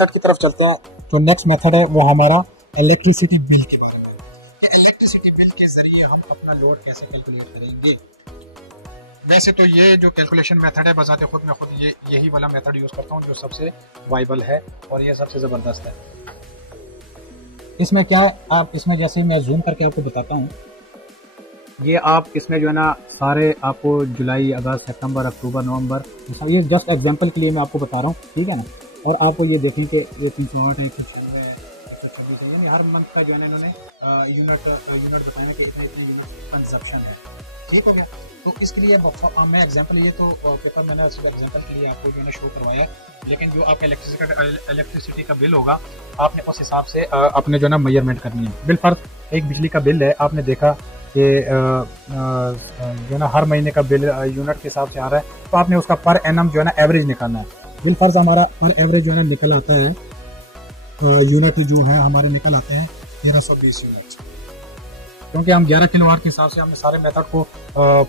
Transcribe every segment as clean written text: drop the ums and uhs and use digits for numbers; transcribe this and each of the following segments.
Method की तरफ चलते हैं। जो नेक्स्ट मेथड है वो हमारा इलेक्ट्रिसिटी बिल के बारे में। इलेक्ट्रिसिटी बिल के जरिए हम अपना लोड कैसे कैलकुलेट करेंगे। वैसे तो ये जो कैलकुलेशन मेथड है बजाते खुद मैं खुद यही वाला मेथड यूज करता हूँ जो सबसे वाइबल है और ये सबसे जबरदस्त है। इसमें क्या है, आप इसमें जैसे मैं जूम करके आपको बताता हूँ, ये आप इसमें जो है ना सारे आपको जुलाई, अगस्त, सितंबर, अक्टूबर, नवंबर, ये जस्ट एग्जांपल के लिए मैं आपको बता रहा हूँ, ठीक है ना। और आपको ये देखें कि ये 308 है, 196 है, 124 है, यानी हर मंथ का जो है ना इन्होंने यूनिट बताया कि इतने इतने यूनिट कंजप्शन है। ठीक हो गया। तो इसके लिए मैं एग्जांपल, ये तो पेपर मैंने सिर्फ एग्जांपल के लिए आपको जो है शो करवाया, लेकिन जो आपका इलेक्ट्रिसिटी का बिल होगा आपने उस हिसाब से अपने जो है ना मेजरमेंट करनी है। बिल फर्ज एक बिजली का बिल है, आपने देखा कि जो है ना हर महीने का बिल यूनिट के हिसाब से आ रहा है, तो आपने उसका पर एनम जो है ना एवरेज निकालना है। बिल फर्ज हमारा पर एवरेज जो है ना निकल आता है, यूनिट जो है हमारे निकल आते हैं 1320 यूनिट, क्योंकि हम 11 किलोवाट के हिसाब से हमने सारे मेथड को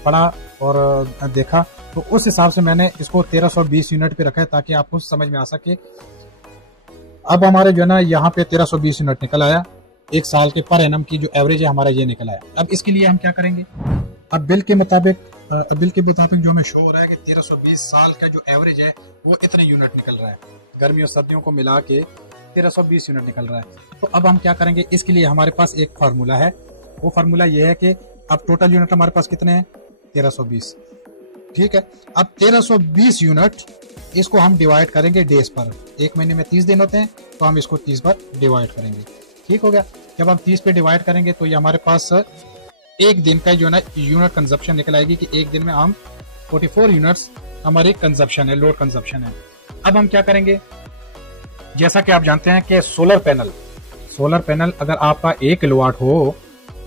पढ़ा और देखा, तो उस हिसाब से मैंने इसको 1320 यूनिट पे रखा है ताकि आपको समझ में आ सके। अब हमारे जो है ना यहाँ पे 1320 यूनिट निकल आया, एक साल के पर एनम की जो एवरेज है हमारा ये निकल आया। अब इसके लिए हम क्या करेंगे, अब बिल के मुताबिक जो हमें शो हो रहा है कि 1320 साल का जो एवरेज है वो इतने यूनिट निकल रहा है, गर्मियों सर्दियों को मिला के 1320 यूनिट निकल रहा है। तो अब हम क्या करेंगे, इसके लिए हमारे पास एक फार्मूला है। वो फार्मूला ये है कि अब टोटल यूनिट हमारे पास कितने हैं, 1320, ठीक है। अब 1320 यूनिट इसको हम डिवाइड करेंगे डेज पर, एक महीने में 30 दिन होते हैं, तो हम इसको 30 पर डिवाइड करेंगे। ठीक हो गया। जब हम 30 पे डिवाइड करेंगे तो ये हमारे पास एक दिन का जो है ना यूनिट कंजप्शन निकल आएगी कि एक दिन में हम 44 यूनिट्स हमारी कंजप्शन है, लोड कंजप्शन है। अब हम क्या करेंगे, जैसा कि आप जानते हैं कि सोलर पैनल अगर आपका 1 किलोवाट हो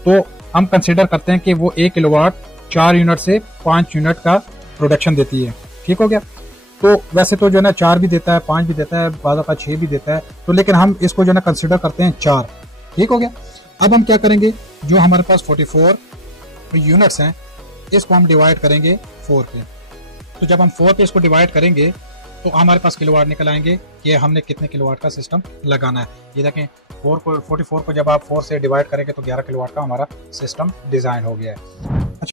तो हम कंसिडर करते हैं कि वो 1 किलोवाट 4 यूनिट से 5 यूनिट का प्रोडक्शन देती है। ठीक हो गया। तो वैसे तो जो है ना 4 भी देता है, 5 भी देता है, बाज़ का 6 भी देता है, तो लेकिन हम इसको जो है ना कंसिडर करते हैं 4। ठीक हो गया। अब हम क्या करेंगे, जो हमारे पास 44 यूनिट्स हैं इसको हम डिवाइड करेंगे 4 पे। तो जब हम 4 पे इसको डिवाइड करेंगे तो हमारे पास किलोवाट निकल आएंगे कि हमने कितने किलोवाट का सिस्टम लगाना है। ये देखें 44 को जब आप 4 से डिवाइड करेंगे तो 11 किलोवाट का हमारा सिस्टम डिजाइन हो गया है।